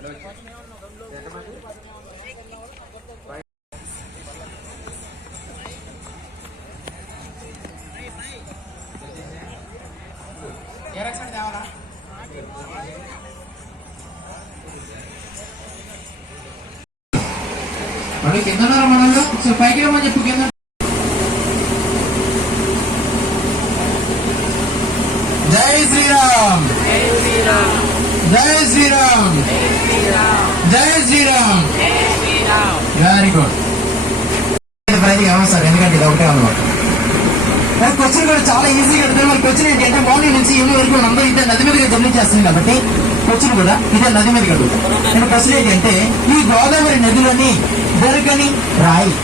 కింద మనలో పైకి రమ్మని చెప్పు. కింద జై శ్రీరామ్, జై శ్రీరామ్, జై శ్రీరామ్. Very good. సార్ ఎందుకంటే ఇది ఒకటే అన్నమాట. క్వశ్చన్ కూడా చాలా ఈజీగా అడుగుతారు. మన క్వశ్చన్ ఏంటంటే మార్నింగ్ నుంచి ఈవినింగ్ వరకు అందరూ ఇదే నది మీదగా జర్నీ చేస్తుంది కాబట్టి క్వశ్చన్ కూడా ఇదే నది మీదకి అడుగుతాం. నేను క్వశ్చన్ ఏంటంటే ఈ గోదావరి నదిలోని దొరకని రాయి.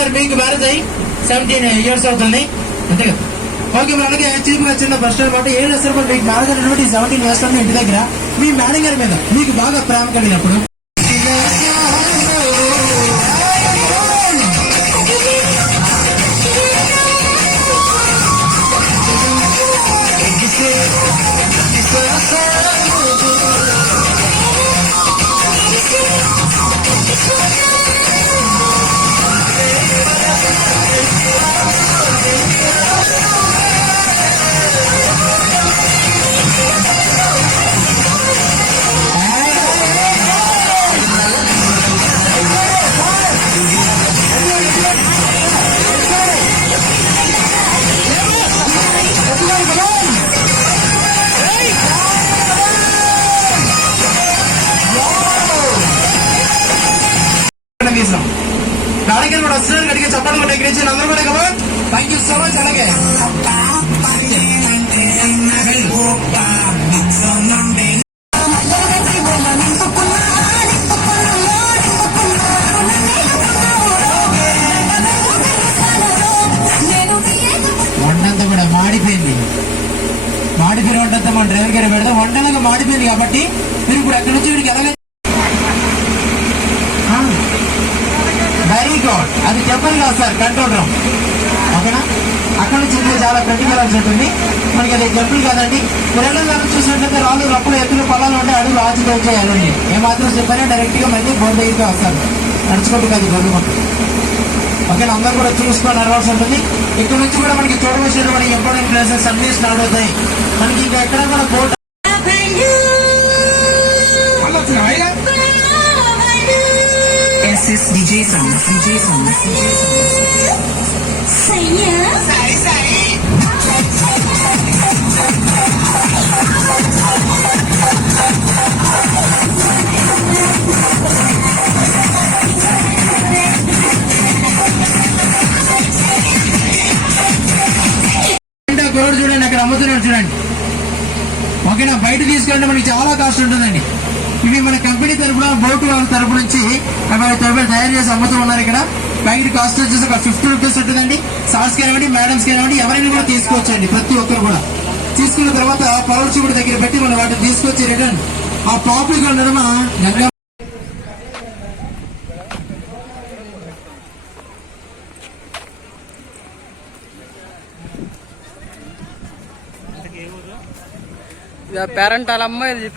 మరి మీకు మ్యారేజ్ అయ్యి 17 years అవుతుంది అంతే కదా. ఓకే, మరి అలాగే చీఫ్ గా చిన్న ఫస్ట్ అనమాట 7 years మీకు మ్యారేజ్ అయినటువంటి 17 years లో ఇంటి దగ్గర మీ మేనేజర్ మీద మీకు బాగా ప్రేమ కలిగినప్పుడు కార్యక్రమం కూడా వస్తున్నారు. గట్టిగా చెప్పడం డెకరేషన్ అందరూ కూడా కదా. Thank you so much. అలాగే వంటంతా కూడా మాడిపోయిన వంటంతా మన డ్రైవర్ గారు పెడతాం. వంటంగా మాడిపోయింది కాబట్టి మీరు ఇప్పుడు ఎక్కడి నుంచి వీడికి ఎలాగ వెరీ గుడ్. అది చెప్పాలి కదా సార్, కంట్రోల్ రూమ్. ఓకేనా? అక్కడ నుంచి చాలా ప్రతికరాల్సి ఉంటుంది మనకి. అది టెంపుల్ కాదండి. పిల్లలు చూసినట్లయితే రాళ్ళు రప్పులు ఎత్తులు పొలాలు ఉంటే అడుగులు ఆచితో వచ్చేయాలండి. ఏమాత్రం చెప్పానే డైరెక్ట్ గా మళ్ళీ బోర్డు దగ్గరికి వస్తారు. నడుచుకుంటూ కాదు గొడవకుంటూ. ఓకేనా? అందరూ కూడా చూసుకొని నడవాల్సి ఉంటుంది. ఇక్కడ నుంచి కూడా మనకి చూడవలసినటువంటి ఇంపార్టెంట్ ప్లేసెస్ అన్ని స్టార్ట్ అవుతాయి మనకి. ఇంకా ఎక్కడ కూడా బోర్డు DJ song. గోల్డ్ చూడండి, అక్కడ అమ్ముతున్నాడు చూడండి. ఓకేనా? బయట తీసుకెళ్ళి మనకి చాలా కాస్ట్ ఉంటుందండి. ఇవి మన కంపెనీ తరఫున బోట్ వాళ్ళ తరఫు నుంచి తయారు చేసి అమ్ముతూ ఉన్నారు. ఇక్కడ ప్యాకెట్ కాస్ట్ వచ్చేసి ఒక 50 rupees ఉంటుందండి. సార్స్ కానివ్వండి, మేడమ్స్ కానివ్వండి, ఎవరైనా కూడా తీసుకోవచ్చండి. ప్రతి ఒక్కరు కూడా తీసుకున్న తర్వాత పవర్ చూపుడు దగ్గర పెట్టి మనం వాటిని తీసుకొచ్చి రిటర్న్ ఆ పాపులర్ గా ఉండడం పేరెంట్ వాళ్ళ అమ్మాయి